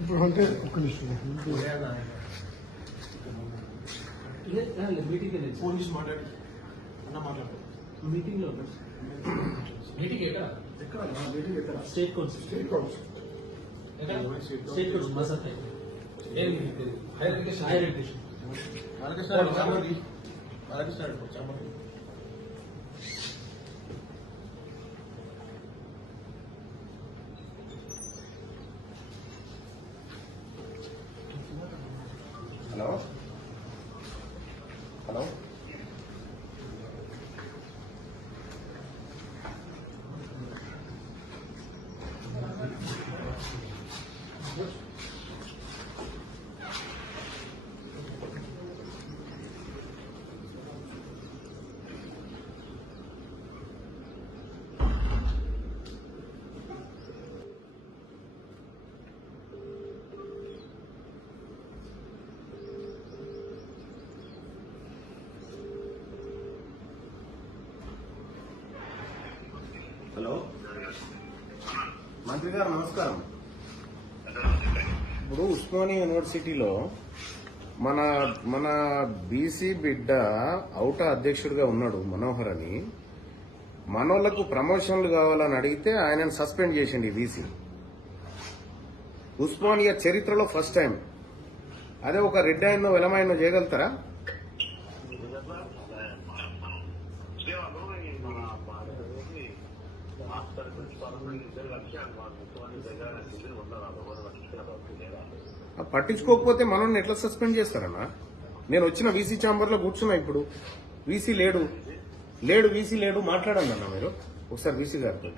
ఇప్పుడు అంటే ఒక్క నిమిషం మీటింగ్ పోలీస్ మాట్లాడి అన్న మాట్లాడు మీటింగ్ లో మీటింగ్ ఎక్కడ మీటింగ్ ఎక్కడ state council state council state council massage higher education hello hello hello మంత్రి గారు నమస్కారం. ఇప్పుడు ఉస్మానియా యూనివర్సిటీలో మన మన బీసీ బిడ్డ ఔటా అధ్యక్షుడిగా ఉన్నాడు మనోహర్ అని. మనోళ్లకు ప్రమోషన్లు కావాలని అడిగితే ఆయనను సస్పెండ్ చేసింది బీసీ. ఉస్మానియా చరిత్రలో ఫస్ట్ టైం. అదే ఒక రెడ్ ఆయన్నో వెలమాయన్నో చేయగలుగుతారా? పట్టించుకోకపోతే మనల్ని ఎట్లా సస్పెండ్ చేస్తారన్నా? నేను వచ్చిన వీసీ ఛాంబర్ లో కూర్చున్నా. ఇప్పుడు వీసీ లేడు వీసీ లేడు మాట్లాడండి అన్న మీరు ఒకసారి వీసీ గారితో.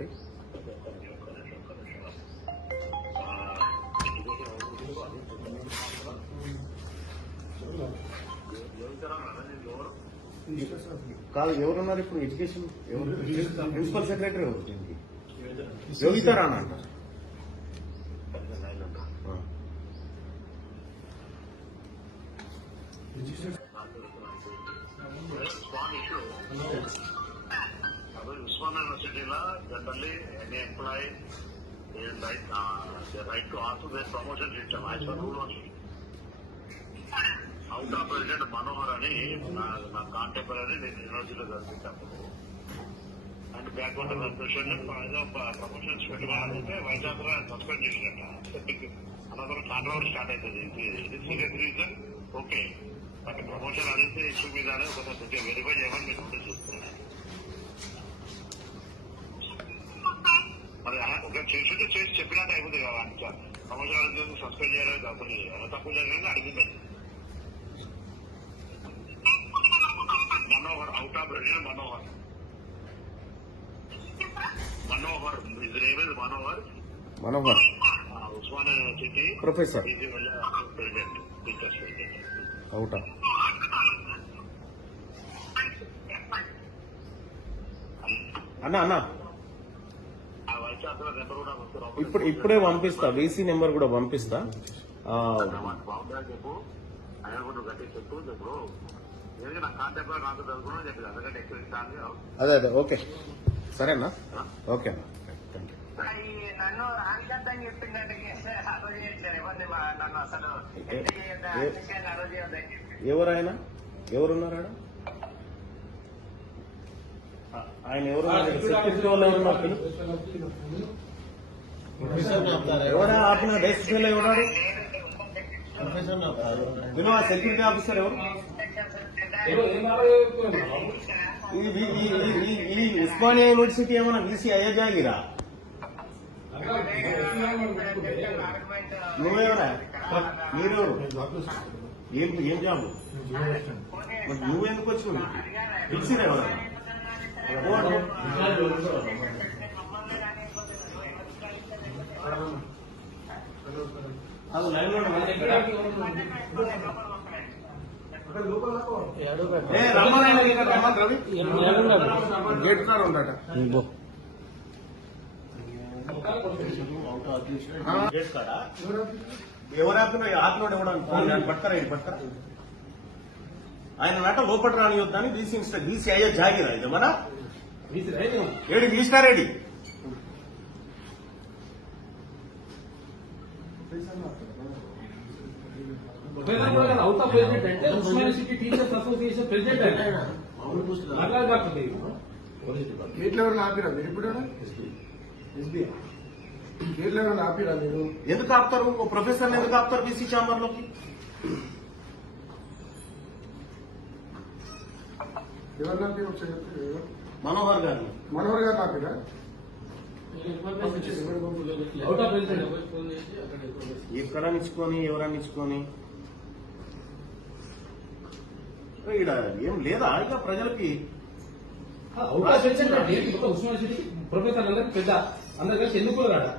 కాదు, ఎవరున్నారు ఇప్పుడు ఎడ్యుకేషన్? ప్రిన్సిపల్ సెక్రటరీ ఎవరు? యోగితారానా అంట. Usman University generally any employee is right to ask for their promotion system as per rule only. Outa President Manohar ani na contemporary university జరిపించాము. And backward president promotions పెట్టాలంటే వైజాగ్లో suspend చేసినట్ట. Another controversy start అవుతుంది. ఇది serious reason okay, but promotion అనేది issue మీదనే కొంచెం verify చేయమని మీరు ఉంటే చూస్తున్నాను. మరి ఒక చేసి చెప్పినట్టు అయిపోతుంది కదా. అంటే ప్రమోషన్ అనేది సస్పెండ్ చేయడం తప్పు జరిగింది అడిగింది. Manohar out of president Manohar his name is Manohar Osmania university professor president teachers president అవుటా. అన్నా ఇప్పుడే పంపిస్తా, వీసీ నెంబర్ కూడా పంపిస్తా. చెప్పు ఆయన కూడా గట్టి చెప్పు నా కాంటాక్ట్ లో నాకు చదువుకున్నా చెప్పి అందుకంటే ఎక్కువ. అదే ఓకే సరేనా? ఓకే అన్న, నన్ను రానికద్దని చెప్పిందంటే నన్ను అసలు ఎవరైనా ఎవరున్నారా? ఆయన ఎవరు? సెక్యూరిటీ వాళ్ళు ఎవరున్నారు? ఎవరా ఆపిన డెస్క్లో ఎవరు? వినో సెక్యూరిటీ ఆఫీసర్ ఎవరు? ఈ ఉస్మానియా యూనివర్సిటీ ఏమన్నా వీసీ అయ్యజాగిరా? నువ్వెవరా? మీరెవరు? ఏం జాబు? నువ్వెందుకు వచ్చి పిలిచిరా ఎవరా? అది లైన్ లో గేట్ కాడ ఉండట. గేట్ కాడ ఎవరు ఆపినా ఆపినోడు ఎవడు పట్టుకరా ఆయన నాట లోపల రానియొద్దని బీసీ ఇన్స్టర్ బీసీ అయ్యే జాగిరా ఇది మన ఏడి తీసినారేడి అవుట్ ఆఫ్ ప్రెసిడెంట్ అంటే Osmania city teachers association president ఆయన అట్లా కాకపోతే గేట్లు ఎవరైనా ఆపిరా మీరు ఇప్పుడు ఎస్బీఐ గేట్లు ఎవరైనా ఆపిరా మీరు ఎందుకు ఆపుతారు ఓ ప్రొఫెసర్ ఎందుకు ఆపుతారు బీసీ ఛాంబర్ లోకి ఎవరు ఆపిరా ఒకసారి చెప్పండి. మనోహర్ గారిని మనోహర్ గారు ఆపిరా అవుట్ ఆఫ్ ప్రెసిడెంట్ ఎక్కడ నిచ్చుకొని ఎవరన్నా ఇచ్చుకొని ఇక్కడ ఏం లేదా ఇక ప్రజలకి అవుట్ ఆఫ్ ప్రెసిడెంట్ అంటే మొత్తం ఉస్మానియా సిటీ ప్రొఫెసర్ అందరికి పెద్ద అందరు కలిసి ఎందుకు రాడా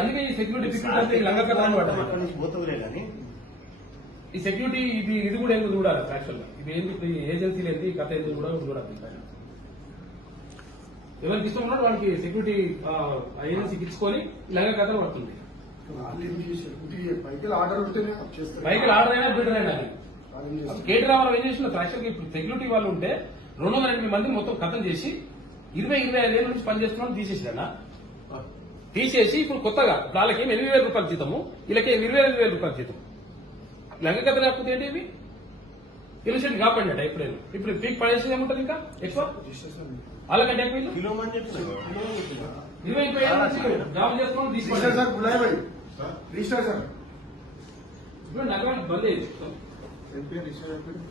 అందుకే ఈ సెక్యూరిటీ పోతుందిలే కానీ ఈ సెక్యూరిటీ ఇది కూడా ఎందుకు చూడాలి యాక్చువల్ గా ఇది ఏంటి ఏజెన్సీలు ఏంటి కథ ఎందుకు కూడా చూడాలి ఎవరికి ఇష్టం ఉన్నాడు వాళ్ళకి సెక్యూరిటీ ఏజెన్సీకి ఇచ్చుకొని లంగ కథలు పడుతుంది పైకి ఆర్డర్ ఉంటేనే చేస్తారు బైక్ ఆర్డర్ అయినా బిల్డర్ అయినా కేటీ రామారావు ఏం చేసిన యాక్చువల్గా ఇప్పుడు సెక్యూరిటీ వాళ్ళు ఉంటే 208 మంది మొత్తం కథం చేసి 20-25 ఏళ్ళ నుంచి పనిచేస్తున్నాం తీసేసినా తీసేసి ఇప్పుడు కొత్తగా వాళ్ళకి 8,000 రూపాయలు జీతము వీళ్ళకి 20,000 రూపాయలు జీతం లంగ కథ లేకపోతే ఏంటి ఇవి ఇన్సెంట్ కాపాడినట్ట ఇప్పుడు పీక్ పడేసింది ఏముంటుంది ఇంకా ఎక్కువ వాళ్ళకంటే ఎక్కువ ఇల్లు కిలోమని చెప్పి 20-25 ఏళ్ళ నుంచి జాబ్ చేస్తున్నాం రిజిస్టర్ సార్ బులాయ్ భాయ్ రిజిస్టర్ సార్ ఇప్పుడు నగరం బంద్ అయ్యింది ఎంపీ రిజిస్టర్ అయిపోయింది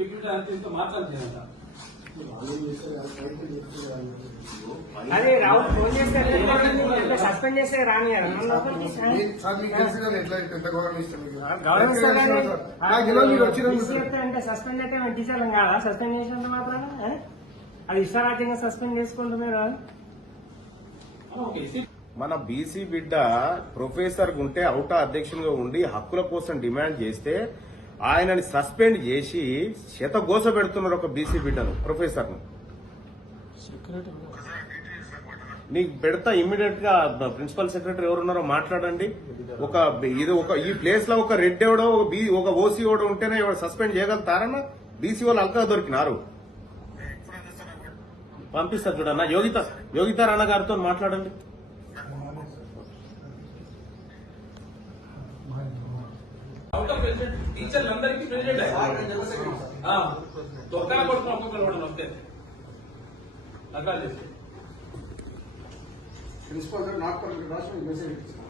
బిగ్యూటీ అంత ఇంత మాట్లాడుతుందంట అదే రావు ఫోన్ చేస్తే సస్పెండ్ చేస్తే రానియారు సార్ మీకు తెలుసు కదా ఎట్లా ఎంత గౌరవం ఇస్తాం అంటే సస్పెండ్ అయితే మేము టీచర్లం కాదా సస్పెండ్ చేసినంత మాత్రం అది ఇష్టారాజ్యంగా సస్పెండ్ చేసుకుంటున్నారు మన బీసీ బిడ్డ ప్రొఫెసర్ ఉంటే అవుటా అధ్యక్షులుగా ఉండి హక్కుల కోసం డిమాండ్ చేస్తే ఆయనని సస్పెండ్ చేసి శతగోస పెడుతున్నారు ఒక బీసీ బిడ్డను ప్రొఫెసర్ ను నీకు పెడతా ఇమ్మీడియట్ గా ప్రిన్సిపల్ సెక్రటరీ ఎవరున్నారో మాట్లాడండి ఈ ప్లేస్ లో ఒక రెడ్ ఎవడో ఒక ఓసీ ఎవడో ఉంటేనే ఎవరు సస్పెండ్ చేయగలుగుతారన్న బీసీ వాళ్ళు అల్కా దొరికినారు పంపిస్తారు చూడన్న యోగిత రాణ గారితో మాట్లాడండి అవుట్ ఆఫ్ ప్రెసిడెంట్ టీచర్లు అందరికీ ప్రెసిడెంట్ తొక్కల కొడుకుని ఒక్కొక్కరు కూడా వస్తే అట్లా చేస్తే ప్రిన్సిపల్ గారు నాకు రాష్ట్రం మెసేజ్ ఇచ్చిన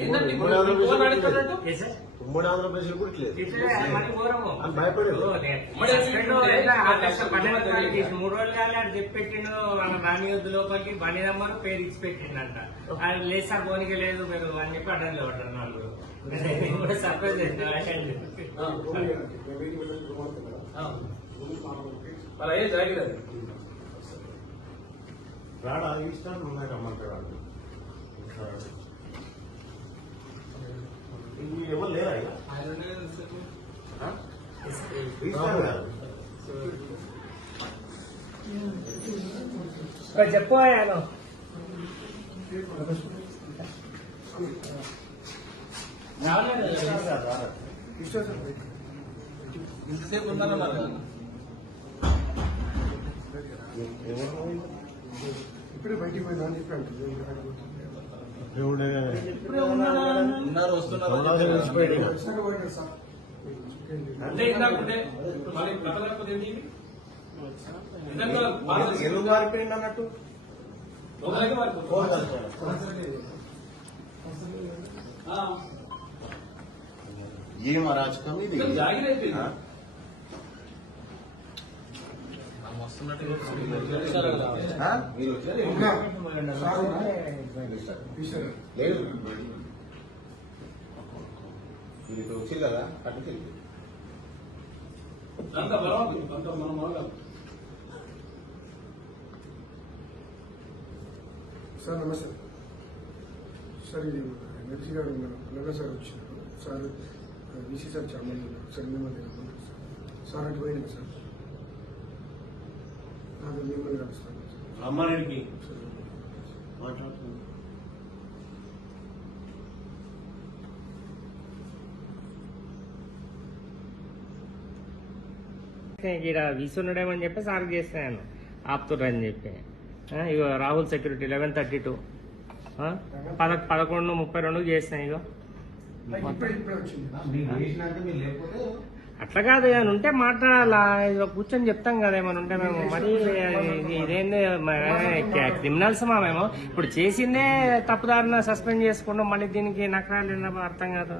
ఏంటంటే ఇప్పుడు నడుస్తున్నట్టు 3 ఆంధ్రప్రదేశ్ కూడా ఇట్లేదు మూడు రోజులు కానీ అది చెప్పెట్టిండు వాళ్ళ బాణి వద్దు లోపలికి బాణి రమ్మని పేరు ఇచ్చి పెట్టిండంట అది లేదు సార్ పోనీకి లేదు మీరు అని చెప్పి అడ్డంలో పడ్డారు వాళ్ళు కూడా సర్ప్రైజ్ వాళ్ళ ఏ జాగిరది రాడా ఇష్టాలు ఉన్నాయి రమ్మంటారు ఎవరు లేరా చెప్పు ఇంతసేపు ఉందన్నారు ఇప్పుడే బయటికి పోయిందా అని చెప్పి అంటుంది ఉన్నారు వస్తున్నారు సార్ అంటే ఇందాకుంటే మరి కథ లేకపోతే ఏంటి ఎందుకు మారిపోయింది అన్నట్టు ఏం అరాచకం ఇది జాగిరైపోయింది లేదు వీళ్ళకి వచ్చి కదా అటుకి అంత బలం అంత మనం మొదలు సార్ నమస్తే సార్ ఇది ఎనర్జీ గారు ఉన్నారు నగర్ సార్ వచ్చినారు సార్ బీసీ సార్ చాలా మంది ఉన్నారు సార్ మిమ్మల్ని రమ్మంటారు సార్ సార్ అటు పోయింది సార్ నాకు మీకు నడుస్తాను అమ్మారెడ్డికి మాట్లాడుతుంది. ఇక్కడ వీసున్నాడేమని చెప్పి సార్ చేస్తున్నాను ఆపుతుర్రని చెప్పి ఇగో రాహుల్ సెక్యూరిటీ 11:32 11:32 చేస్తాను ఇగో ఇప్పుడే వచ్చింది అట్లా కాదు ఏమైనా ఉంటే మాట్లాడాలా ఇక కూర్చొని చెప్తాం కదా ఏమైనా ఉంటే మేము మరి ఇదేంది క్రిమినల్స్ మేము ఇప్పుడు చేసిందే తప్పుదారిన సస్పెండ్ చేసుకుంటాం మళ్ళీ దీనికి నకరాలు అర్థం కాదు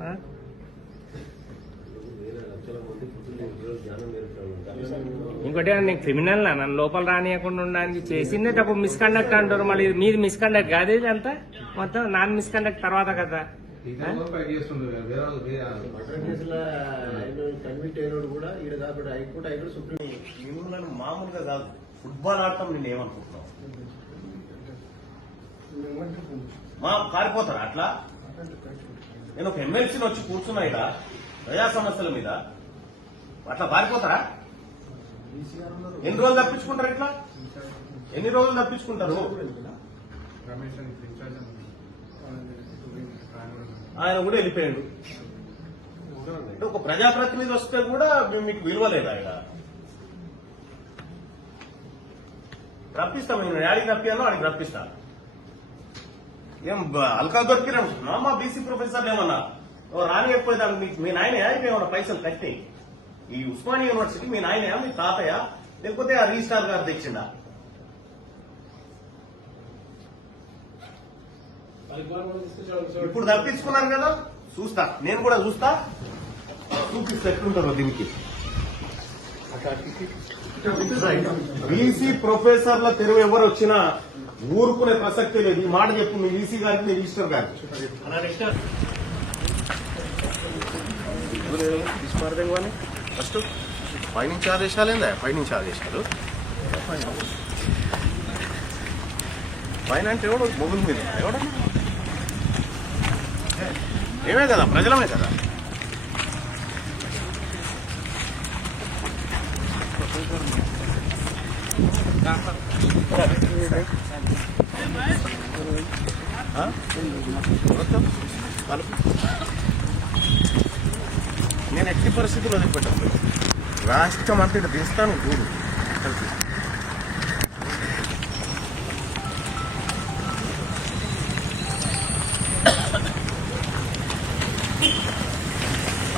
ఇంకోటి నేను క్రిమినల్ నన్ను లోపల రానియకుండా ఉండడానికి చేసిందే తప్పు మిస్కండక్ట్ అంటారు మళ్ళీ మీది మిస్కండక్ట్ కాదు ఇది అంతా మొత్తం నాన్ మిస్కండక్ట్ తర్వాత కదా కన్విట్ అయినోడు కూడా ఈడ కాబట్టి హైకోర్టు హైకోర్టు సుప్రీం మిమ్మల్ని మామూలుగా కాదు ఫుట్బాల్ ఆడటం నేను ఏమనుకుంటున్నావు మా పారిపోతారా అట్లా నేను ఒక ఎమ్మెల్సీని వచ్చి కూర్చున్నా ఇక ప్రజా సమస్యల మీద అట్లా పారిపోతారా ఎన్ని రోజులు తప్పించుకుంటారు ఇట్లా ఎన్ని రోజులు తప్పించుకుంటారు ఆయన కూడా వెళ్ళిపోయాడు అంటే ఒక ప్రజాప్రతినిధి వస్తే కూడా మీకు విలువ లేదా ఆయన రప్పిస్తాం నేను యాడికి రప్పియాలో ఆడికి రప్పిస్తా ఏం అల్కా దొరికినా మా బీసీ ప్రొఫెసర్లు ఏమన్నా రానియకపోతే మీ నాయన యాడికి ఏమన్నా పైసలు కట్టి ఈ ఉస్మానియా యూనివర్సిటీ మీ నాయన మీ తాతయ్య లేకపోతే ఆ రిజిస్ట్రార్ గారు తెచ్చిందా ఇప్పుడు తప్పించుకున్నారు కదా చూస్తా నేను కూడా చూస్తా చూపిస్తా ఎట్లుంటారో దీనికి బీసీ ప్రొఫెసర్ల తెరువు ఎవరు వచ్చినా ఊరుకునే ప్రసక్తి లేదు ఈ మాట చెప్పు మీ వీసీ గారికి మీ రిజిస్టర్ గారికి తీసుకుని ఫస్ట్ పైనుంచి ఆదేశాలు ఏందా పైనుంచి ఆదేశాలు పైన అంటే ఎవడు మొగుల మీద ఎవడన్నా ఏమే కదా ప్రజలమే కదా నేను ఎట్టి పరిస్థితులు వదిలిపెట్టాను రాష్ట్రం అంతా ఇటు తీస్తాను చూడు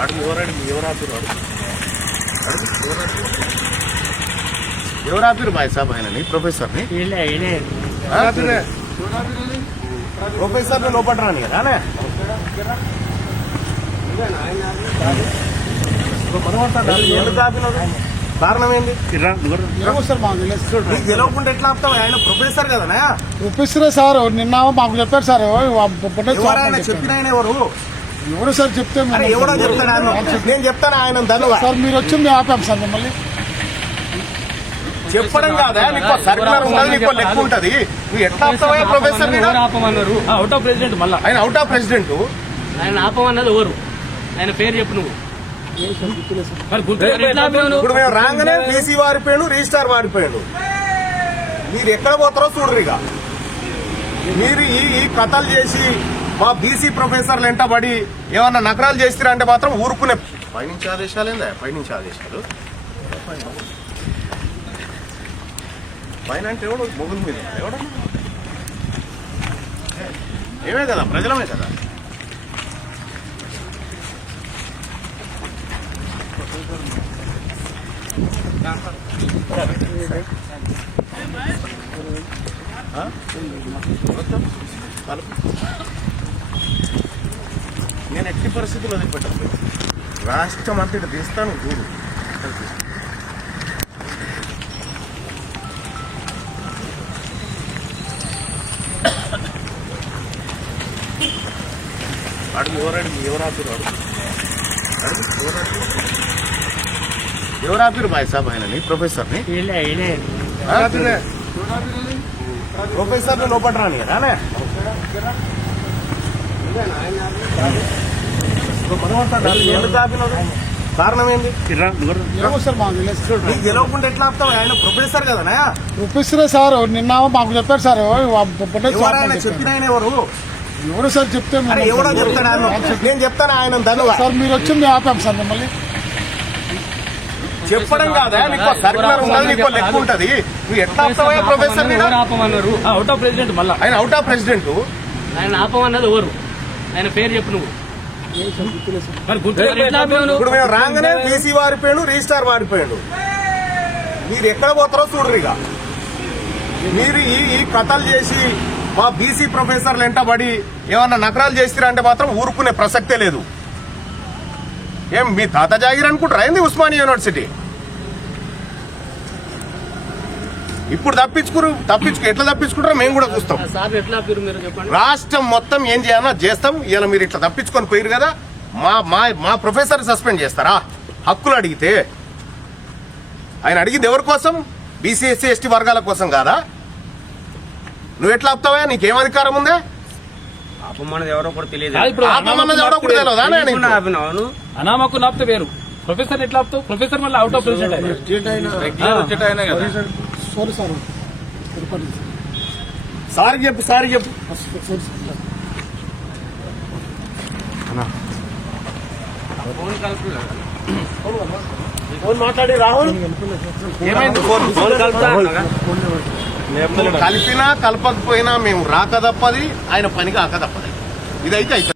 అడుగు ఎవరాపిరు ఎవరాపిరు బాయ్ సాబ్ ఆయనని ప్రొఫెసర్ని ప్రొఫెసర్ లోపల రాని కదా ఎందుకు ఆపినాడు కారణం ఏంటి నీకు తెలియకుండా ఎట్లా ఆపుతావు ఆయన ప్రొఫెసర్ కదా ప్రొఫెసరే సార్ నిన్న మాకు చెప్పారు సార్ ఎవరైనా చెప్పిన ఆయన ఎవరు సార్ చెప్తే ఎవడో చెప్తాను నేను చెప్తాను ఆయన ధన్యవాదాలు సార్ మీరు వచ్చి మేము ఆపాం సార్ మిమ్మల్ని చెప్పడం కాదా నీకు సర్కులర్ ఉండదు నీకు లెక్క ఉంటది నువ్వు ఎట్లా ఆపుతావా ప్రొఫెసర్ ఆపమన్నారు అవుట్ ఆఫ్ ప్రెసిడెంట్ మళ్ళీ ఆయన అవుట్ ఆఫ్ ప్రెసిడెంట్ ఆయన ఆపమన్నది ఎవరు ఆయన పేరు చెప్పు నువ్వు ఇప్పుడు మేము రాగానే బీసీ వారిపోయాడు రిజిస్టార్ వారిపోయాడు మీరు ఎక్కడ పోతారో చూడరు ఇక మీరు ఈ కథలు చేసి మా బీసీ ప్రొఫెసర్లు వెంటబడి ఏమన్నా నకరాలు చేస్తారంటే మాత్రం ఊరుకునే పైనుంచి ఆదేశాలు ఏందా పైనుంచి ఆదేశాలు పైన అంటే ఎవడు మొగుల మీద ఎవడన్నా ఏమే కదా ప్రజలమే కదా నేను ఎట్టి పరిస్థితులు వదిలిపెట్టాను రాష్ట్రం అంతా ఇటు తీస్తాను చూడు అడుగు ఎవరాపిరు ఎవరాపిరు బాయ్ సాబ్ ఆయనని ప్రొఫెసర్ని ప్రొఫెసర్ లోపల రాని కదా ఎందుకు ఆపినాడు కారణం ఏంది? ఏమో సార్ మాకు తెలియదు సార్. నీకు తెలియకుండా ఎట్లా ఆపుతావు? ఆయన ప్రొఫెసర్ కదనా? ప్రొఫెసరే సార్ నిన్న మాకు చెప్పారు సార్ ఎవరైనా చెప్పిన ఆయన ఎవరు? ఎవరు సార్ చెప్తే అరే ఎవడో చెప్తాడు ఆయన. నేను చెప్తాను ఆయన ధనువా సార్ మీరు వచ్చి మేము ఆపాం సార్ మిమ్మల్ని. చెప్పడం కాదా? నీకు సర్కులర్ ఉండాలి, నీకు లెక్క ఉంటది. నువ్వు ఎట్లా ఆపుతావా ప్రొఫెసర్? ఆపమన్నారు అవుట్ ఆఫ్ ప్రెసిడెంట్ మళ్ళా ఆయన అవుట్ ఆఫ్ ప్రెసిడెంట్. ఆయన ఆపమన్నది ఎవరు? ఆయన పేరు చెప్పు నువ్వు. మరి గుర్తు ఎట్లా ఆపావు నువ్వు? ఇప్పుడు మేము రాగానే టీసీ వారిపోయాడు, రిజిస్టార్ వారిపోయాడు. మీరు ఎక్కడ పోతారో చూడరు. ఇక మీరు ఈ కథలు చేసి మా బీసీ ప్రొఫెసర్లు వెంటబడి ఏమన్నా నకరాలు చేస్తారా అంటే మాత్రం ఊరుకునే ప్రసక్తే లేదు. ఏం మీ తాత జాగిర్ అనుకుంటారా ఏంది ఉస్మానియా యూనివర్సిటీ? ఇప్పుడు ఎట్లా తప్పించుకుంటారో మేము కూడా చూస్తాం. సార్ ఎట్లా ఆపారు మీరు చెప్పండి. రాష్ట్రం మొత్తం ఏం చేయాలో చేస్తాం. ఇలా మీరు ఇట్లా తప్పించుకొని పోయారు కదా, మా ప్రొఫెసర్ సస్పెండ్ చేస్తారా? హక్కులు అడిగితే ఆయన అడిగింది ఎవరి కోసం? బీసీ ఎస్సీ ఎస్టీ వర్గాల కోసం కాదా? నువ్వు ఎట్లా ఆపుతావా? నీకేం అధికారం ఉందే? ఆపమన్నది ఎవరో కూడా తెలియదు. ఇప్పుడు ఆపమన్నది ఎవడో కూడా తెలియదా? ఆపినావు అనామకు నాపితే వేరు, ప్రొఫెసర్ ఎట్లా ఆపుతావు? ప్రొఫెసర్ మళ్ళీ out of president sorry sir పొరపాటు సారీ చెప్పు. Sorry sir. ఫోన్ మాట్లాడి రాహుల్ ఏమైంది? కలిపినా కలపకపోయినా మేము రాక తప్పది, ఆయన పనికి ఆక తప్పది. ఇదైతే